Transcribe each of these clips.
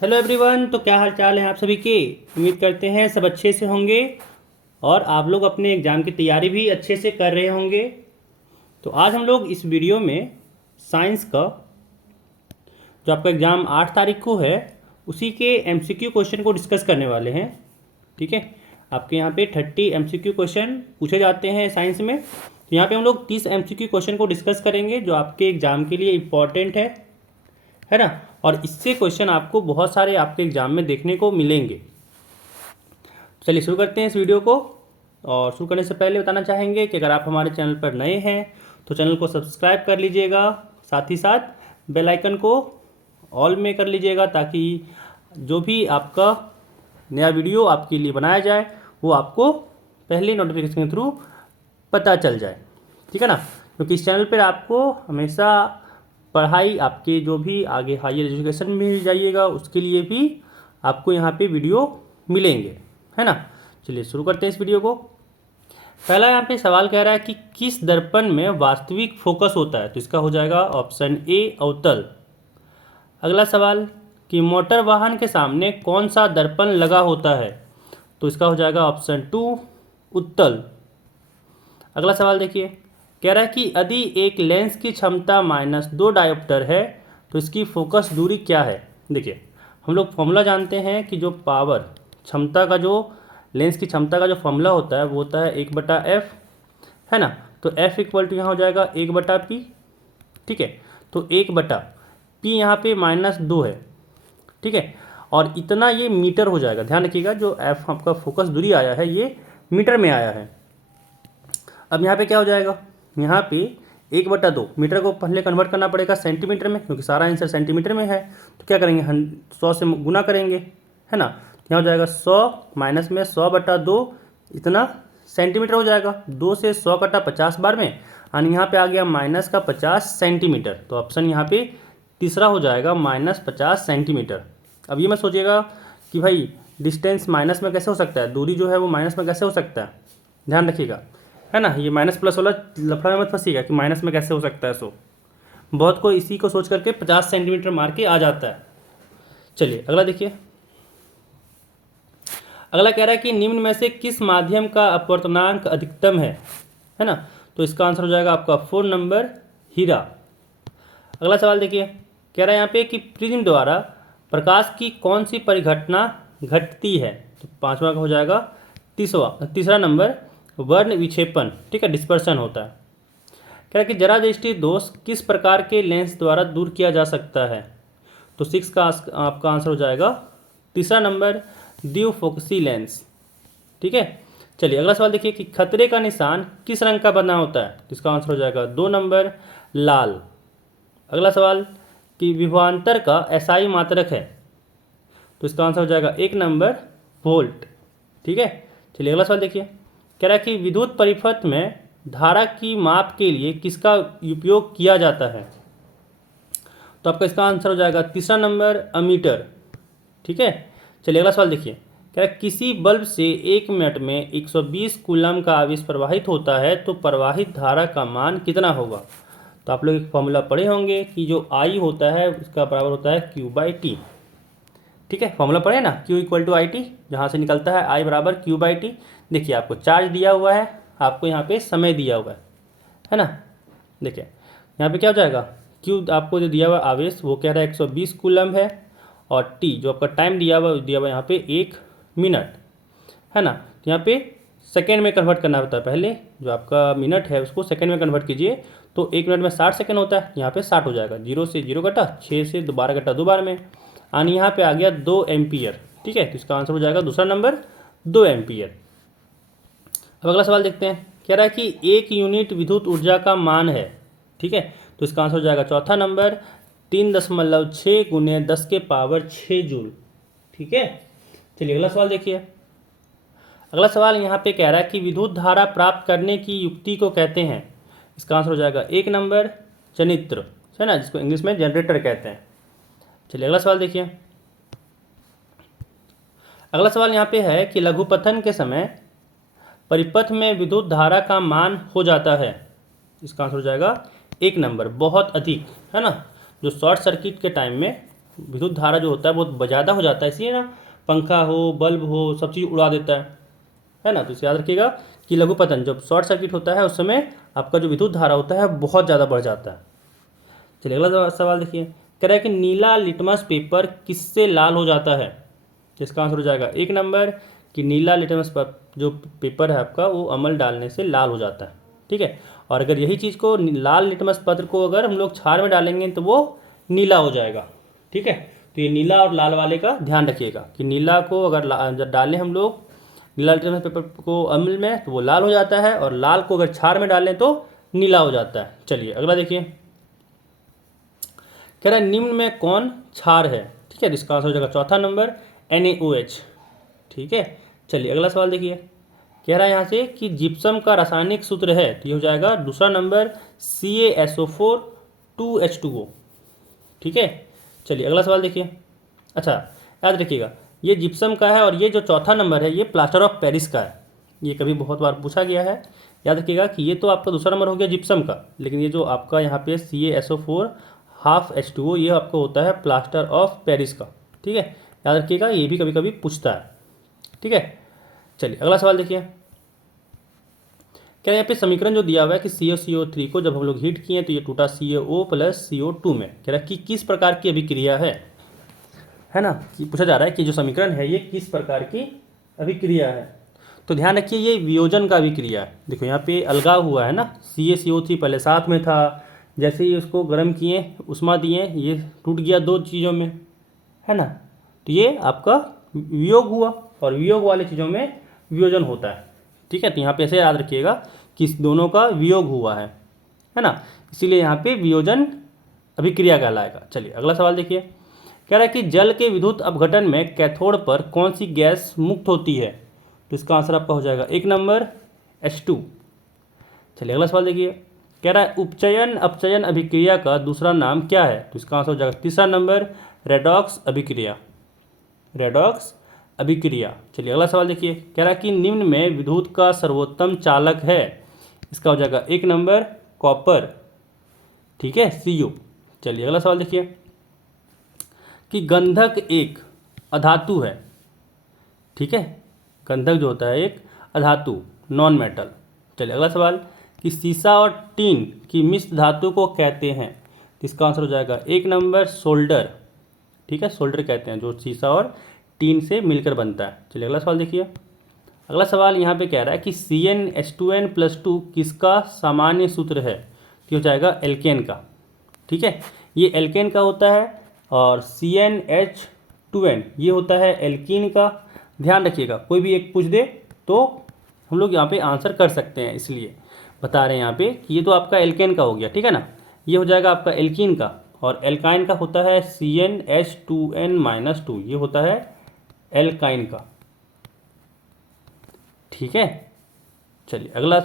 Hello everyone. तो क्या हाल चाल है आप सभी के। उम्मीद करते हैं सब अच्छे से होंगे और आप लोग अपने एग्ज़ाम की तैयारी भी अच्छे से कर रहे होंगे। तो आज हम लोग इस वीडियो में साइंस का जो आपका एग्ज़ाम 8 तारीख को है उसी के एमसीक्यू क्वेश्चन को डिस्कस करने वाले हैं। ठीक है, आपके यहाँ पे 30 एमसीक्यू क्वेश्चन पूछे जाते हैं साइंस में। तो यहाँ पे हम लोग 30 एमसीक्यू क्वेश्चन को डिस्कस करेंगे जो आपके एग्ज़ाम के लिए इम्पॉर्टेंट है ना। और इससे क्वेश्चन आपको बहुत सारे आपके एग्जाम में देखने को मिलेंगे। चलिए शुरू करते हैं इस वीडियो को। और शुरू करने से पहले बताना चाहेंगे कि अगर आप हमारे चैनल पर नए हैं तो चैनल को सब्सक्राइब कर लीजिएगा, साथ ही साथ बेल आइकन को ऑल में कर लीजिएगा ताकि जो भी आपका नया वीडियो आपके लिए बनाया जाए वो आपको पहले नोटिफिकेशन के थ्रू पता चल जाए। ठीक है ना, क्योंकि इस चैनल पर आपको हमेशा पढ़ाई आपके जो भी आगे हायर एजुकेशन में जाइएगा उसके लिए भी आपको यहाँ पे वीडियो मिलेंगे, है ना। चलिए शुरू करते हैं इस वीडियो को। पहला यहाँ पे सवाल कह रहा है कि किस दर्पण में वास्तविक फोकस होता है, तो इसका हो जाएगा ऑप्शन ए अवतल। अगला सवाल कि मोटर वाहन के सामने कौन सा दर्पण लगा होता है, तो इसका हो जाएगा ऑप्शन 2 उत्तल। अगला सवाल देखिए, कह रहा है कि यदि एक लेंस की क्षमता -2 डायोप्टर है तो इसकी फोकस दूरी क्या है। देखिए हम लोग फॉर्मूला जानते हैं कि जो पावर क्षमता का जो लेंस की क्षमता का जो फॉर्मूला होता है वो होता है 1/f, है ना। तो f इक्वल टू यहाँ हो जाएगा 1/p। ठीक है, तो 1/p यहाँ पे -2 है। ठीक है, और इतना ये मीटर हो जाएगा। ध्यान रखिएगा जो f आपका फोकस दूरी आया है ये मीटर में आया है। अब यहाँ पे क्या हो जाएगा, यहाँ पे 1/2 मीटर को पहले कन्वर्ट करना पड़ेगा सेंटीमीटर में, क्योंकि सारा आंसर सेंटीमीटर में है। तो क्या करेंगे, 100 से गुना करेंगे, है ना। यहाँ हो जाएगा 100 माइनस में 100/2 इतना सेंटीमीटर हो जाएगा। 2 से 100 कटा 50 बार में, और यहाँ पे आ गया माइनस का 50 सेंटीमीटर। तो ऑप्शन यहाँ पे तीसरा हो जाएगा -50 सेंटीमीटर। अब ये मत सोचिएगा कि भाई डिस्टेंस माइनस में कैसे हो सकता है, दूरी जो है वो माइनस में कैसे हो सकता है। ध्यान रखिएगा, है ना, ये माइनस प्लस वाला लफड़ा में मत फंसीएगा कि माइनस में कैसे हो सकता है। सो बहुत को इसी को सोच करके 50 सेंटीमीटर मार के आ जाता है। चलिए अगला देखिए। अगला कह रहा है कि निम्न में से किस माध्यम का अपवर्तनांक अधिकतम है ना। तो इसका आंसर हो जाएगा आपका 4 नंबर हीरा। अगला सवाल देखिए, कह रहा है यहाँ पे कि प्रिज्म द्वारा प्रकाश की कौन सी परिघटना घटती है। तो 5वां का हो जाएगा तीसरा नंबर वर्ण विक्षेपण। ठीक है, डिस्पर्सन होता है। कह रहा है कि जरा दृष्टि दोष किस प्रकार के लेंस द्वारा दूर किया जा सकता है। तो 6 का आपका आंसर हो जाएगा तीसरा नंबर द्विफोकसी लेंस। ठीक है, चलिए अगला सवाल देखिए कि खतरे का निशान किस रंग का बना होता है। तो इसका आंसर हो जाएगा 2 नंबर लाल। अगला सवाल कि विभवांतर का एसआई मात्रक है। तो इसका आंसर हो जाएगा 1 नंबर वोल्ट। ठीक है, चलिए अगला सवाल देखिए, कह रहा है कि विद्युत परिपथ में धारा की माप के लिए किसका उपयोग किया जाता है। तो आपका इसका आंसर हो जाएगा तीसरा नंबर अमीटर। ठीक है, चलिए अगला सवाल देखिए, कह रहा है किसी बल्ब से 1 मिनट में 120 कूलम का आवेश प्रवाहित होता है तो प्रवाहित धारा का मान कितना होगा। तो आप लोग एक फॉर्मूला पढ़े होंगे कि जो I होता है उसका बराबर होता है Q/T। ठीक है, फॉर्मूला पढ़े ना, Q इक्वल टू IT, जहाँ से निकलता है I बराबर Q/T। देखिए आपको चार्ज दिया हुआ है, आपको यहाँ पे समय दिया हुआ है ना। देखिए यहाँ पे क्या हो जाएगा, Q आपको जो दिया हुआ आवेश वो कह रहा है 120 कूलम है, और T जो आपका टाइम दिया हुआ यहाँ पे 1 मिनट, है ना। तो यहाँ पे सेकेंड में कन्वर्ट करना होता है, पहले जो आपका मिनट है उसको सेकेंड में कन्वर्ट कीजिए। तो 1 मिनट में 60 सेकेंड होता है, यहाँ पे 60 हो जाएगा। 0 से 0 कटा, 6 से 12 कटा 2 बार में, और यहाँ पे आ गया 2 एम्पियर। ठीक है, तो इसका आंसर हो जाएगा दूसरा नंबर 2 एम्पियर। अब अगला सवाल देखते हैं, कह रहा है कि 1 यूनिट विद्युत ऊर्जा का मान है। ठीक है, तो इसका आंसर हो जाएगा चौथा नंबर 3.6 × 10⁻6 जूल। ठीक है, चलिए अगला सवाल देखिए। अगला सवाल यहाँ पे कह रहा है कि विद्युत धारा प्राप्त करने की युक्ति को कहते हैं। इसका आंसर हो जाएगा 1 नंबर जनित्र, है ना, जिसको इंग्लिश में जनरेटर कहते हैं। चलिए अगला सवाल देखिए। अगला सवाल यहाँ पे है कि लघुपथन के समय परिपथ में विद्युत धारा का मान हो जाता है। इसका आंसर हो जाएगा 1 नंबर बहुत अधिक, है ना। जो शॉर्ट सर्किट के टाइम में विद्युत धारा जो होता है बहुत ज़्यादा हो जाता है, इसलिए ना पंखा हो, बल्ब हो, सब चीज़ उड़ा देता है ना। तो इसे याद रखिएगा कि लघुपतन जब शॉर्ट सर्किट होता है उस समय आपका जो विद्युत धारा होता है बहुत ज़्यादा बढ़ जाता है। चलिए अगला सवाल देखिए, कह रहा है कि नीला लिटमस पेपर किससे लाल हो जाता है। तो इसका आंसर हो जाएगा 1 नंबर कि नीला लिटमस जो पेपर है आपका वो अम्ल डालने से लाल हो जाता है। ठीक है, और अगर यही चीज़ को लाल लिटमस पत्र को अगर हम लोग क्षार में डालेंगे तो वो नीला हो जाएगा। ठीक है, तो ये नीला और लाल वाले का ध्यान रखिएगा कि नीला को अगर जब डालें हम लोग नीला लिटमस पेपर को अम्ल में तो वो लाल हो जाता है, और लाल को अगर क्षार में डालें तो नीला हो जाता है। चलिए अगला देखिए, कह रहा है निम्न में कौन क्षार है। ठीक है, इसका आंसर हो जाएगा चौथा नंबर NaOH। ठीक है, चलिए अगला सवाल देखिए, कह रहा है यहाँ से कि जिप्सम का रासायनिक सूत्र है, तो ये हो जाएगा दूसरा नंबर CaSO4 2H2O। ठीक है, चलिए अगला सवाल देखिए। अच्छा याद रखिएगा ये जिप्सम का है, और ये जो चौथा नंबर है ये प्लास्टर ऑफ पेरिस का है। ये कभी बहुत बार पूछा गया है। याद रखिएगा कि ये तो आपका दूसरा नंबर हो गया जिप्सम का, लेकिन ये जो आपका यहाँ पे CaSO4 हाफ H2O ये आपको होता है प्लास्टर ऑफ पेरिस का। ठीक है, याद रखिएगा ये भी कभी कभी पूछता है। ठीक है, चलिए अगला सवाल देखिए, क्या यहाँ पे समीकरण जो दिया हुआ है कि CaCO3 को जब हम लोग हीट किए तो ये टूटा CaO प्लस CO2 में। कह रहा है कि किस प्रकार की अभिक्रिया है ना, कि पूछा जा रहा है कि जो समीकरण है ये किस प्रकार की अभिक्रिया है। तो ध्यान रखिए ये वियोजन का अभिक्रिया है। देखो यहाँ पे अलगाव हुआ है ना, CaCO3 पहले साथ में था, जैसे ही उसको गर्म किए उष्मा दिए ये टूट गया दो चीज़ों में, है ना। तो ये आपका वियोग हुआ, और वियोग वाले चीज़ों में वियोजन होता है। ठीक है, तो यहाँ पे ऐसे याद रखिएगा कि इस दोनों का वियोग हुआ है ना, इसीलिए यहाँ पे वियोजन अभिक्रिया कहलाएगा। चलिए अगला सवाल देखिए, कह रहा है कि जल के विद्युत अपघटन में कैथोड पर कौन सी गैस मुक्त होती है। तो इसका आंसर आपका हो जाएगा 1 नंबर H2। चलिए अगला सवाल देखिए, कह रहा है उपचयन अपचयन अभिक्रिया का दूसरा नाम क्या है। तो इसका आंसर हो जाएगा तीसरा नंबर रेडॉक्स अभिक्रिया। रेडॉक्स अभिक्रिया। चलिए अगला सवाल देखिए, कह रहा है कि निम्न में विद्युत का सर्वोत्तम चालक है। इसका हो जाएगा 1 नंबर कॉपर। ठीक है, Cu। चलिए अगला सवाल देखिए, कि गंधक एक अधातु है। ठीक है, गंधक जो होता है एक अधातु नॉन मेटल। चलिए अगला सवाल, कि सीसा और टीन की मिश्र धातु को कहते हैं। इसका आंसर हो जाएगा 1 नंबर सोल्डर। ठीक है, सोल्डर कहते हैं जो सीसा और टीन से मिलकर बनता है। चलिए अगला सवाल देखिए, अगला सवाल यहाँ पे कह रहा है कि CnH2n+2 किसका सामान्य सूत्र है। तो हो जाएगा एल्केन का। ठीक है, ये एल्केन का होता है, और CnH2n ये होता है एल्कीन का। ध्यान रखिएगा कोई भी एक पूछ दे तो हम लोग यहाँ पे आंसर कर सकते हैं, इसलिए बता रहे हैं यहाँ पे कि ये तो आपका एल्केन का हो गया। ठीक है ना, ये हो जाएगा आपका एल्कीन का, और एल्काइन का होता है CnH2n-2 ये होता है एल्काइन का। ठीक है, चलिए अगला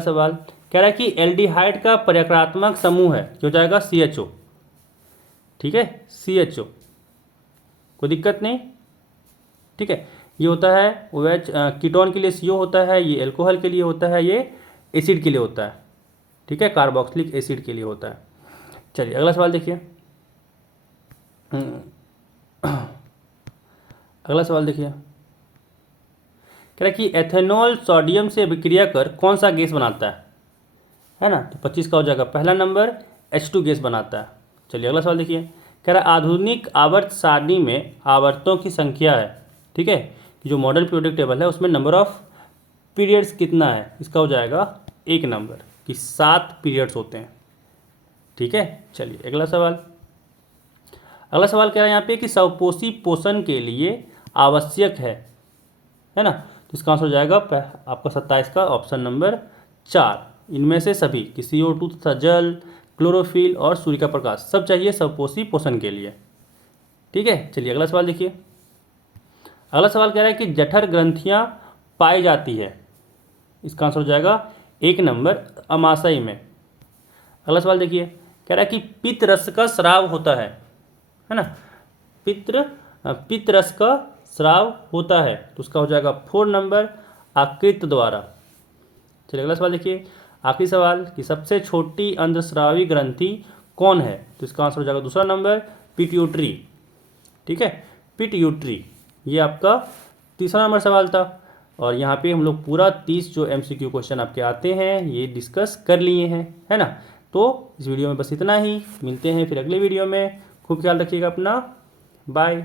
सवाल कह रहा है कि एल्डिहाइड का पर्यायकात्मक समूह है, जो हो जाएगा CHO। ठीक है, CHO कोई दिक्कत नहीं। ठीक है, ये होता है OH कीटोन के लिए CO होता है, ये एल्कोहल के लिए होता है, ये एसिड के लिए होता है। ठीक है, कार्बोक्सिलिक एसिड के लिए होता है। चलिए अगला सवाल देखिए, अगला सवाल देखिए, कह रहा है कि एथेनॉल सोडियम से अभिक्रिया कर कौन सा गैस बनाता है ना। तो 25 का हो जाएगा पहला नंबर H2 गैस बनाता है। चलिए अगला सवाल देखिए, कह रहा है आधुनिक आवर्त सारणी में आवर्तों की संख्या है। ठीक है, जो मॉडर्न पीरियोडिक टेबल है उसमें नंबर ऑफ पीरियड्स कितना है। इसका हो जाएगा 1 नंबर कि 7 पीरियड्स होते हैं। ठीक है, चलिए अगला सवाल कह रहा है यहाँ पे कि स्वपोषी पोषण के लिए आवश्यक है ना। तो इसका आंसर हो जाएगा आपका 27 का ऑप्शन नंबर 4। इनमें से सभी कि CO2 तथा जल, क्लोरोफिल और सूर्य का प्रकाश सब चाहिए स्वपोषी पोषण के लिए। ठीक है, चलिए अगला सवाल देखिए, अगला सवाल कह रहा है कि जठर ग्रंथियां पाई जाती है। इसका आंसर हो जाएगा 1 नंबर अमाशय में। अगला सवाल देखिए, कह रहा है कि पित्त रस का स्राव होता है ना। पित्त रस का स्राव होता है, तो उसका हो जाएगा 4 नंबर आकृत द्वारा। चलिए अगला सवाल देखिए, आखिरी सवाल कि सबसे छोटी अंतस्रावी ग्रंथि कौन है? तो इसका आंसर हो जाएगा दूसरा नंबर, पिट्यूटरी। ठीक है, पिट्यूटरी। ये आपका तीसरा नंबर सवाल था। और यहाँ पे हम लोग पूरा 30 जो MCQ क्वेश्चन आपके आते हैं ये डिस्कस कर लिए हैं, है ना। तो इस वीडियो में बस इतना ही, मिलते हैं फिर अगले वीडियो में। खूब ख्याल रखिएगा अपना, बाय।